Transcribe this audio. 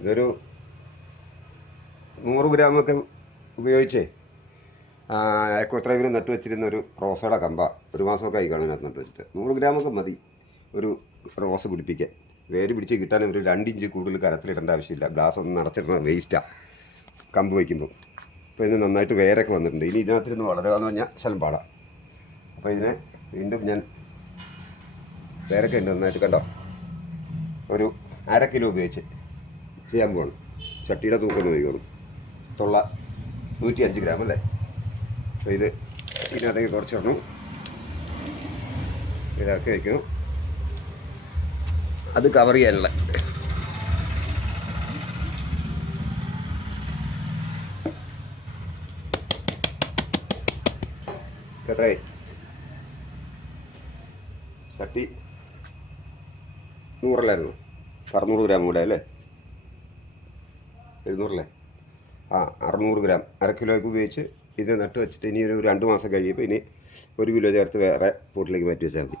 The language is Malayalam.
ഇതൊരു 100 ഗ്രാമൊക്കെ ഉപയോഗിച്ചേ ഏക്കോത്രയിൽ നട്ട് വെച്ചിരുന്ന ഒരു റോസയുടെ കമ്പ 1 മാസമൊക്കെ ആയി കാണും അതിനകത്ത് നട്ട് വെച്ചിട്ട്. 100 ഗ്രാമൊക്കെ മതി ഒരു റോസ് പിടിപ്പിക്കാൻ. വേര് പിടിച്ച് കിട്ടാൻ ഒരു 2 ഇഞ്ച് കൂടുതൽ കരത്തിലിടേണ്ട ആവശ്യമില്ല. ഗ്ലാസ് ഒന്നും നിറച്ചിടുന്ന വേസ്റ്റാണ് കമ്പ് വയ്ക്കുമ്പോൾ. അപ്പോൾ ഇതിന് നന്നായിട്ട് വേരൊക്കെ വന്നിട്ടുണ്ട്. ഇനി ഇതിനകത്തിരുന്ന് വളരുകയെന്ന് പറഞ്ഞാൽ ശലം പാടാം. അപ്പോൾ ഇതിനെ വീണ്ടും ഞാൻ വേരൊക്കെ ഉണ്ട് നന്നായിട്ട്, കണ്ടോ, ഒരു 1/2 കിലോ ഉപയോഗിച്ച് ചെയ്യാൻ പോകണം. ചട്ടിയുടെ തൂക്കം നോക്കിക്കോളും. 105 ഗ്രാം അല്ലേ. അപ്പോൾ ഇത് ഇതിനകത്തേക്ക് കുറച്ചിടണം, ഇതാക്കി വയ്ക്കണം. അത് കവർ ചെയ്യാനുള്ള എത്രയായി ചട്ടി 100 600 ഗ്രാം കൂടെ അല്ലേ, 700 600 ഗ്രാം 1/2 കിലോയ്ക്ക് ഉപയോഗിച്ച് ഇതിനെ നട്ട് വെച്ചിട്ട് ഇനി ഒരു 2 മാസം കഴിയുമ്പോൾ ഇനി 1 കിലോ ചേർത്ത് വേറെ പോട്ടിലേക്ക് മാറ്റി വെച്ചാൽ മതി.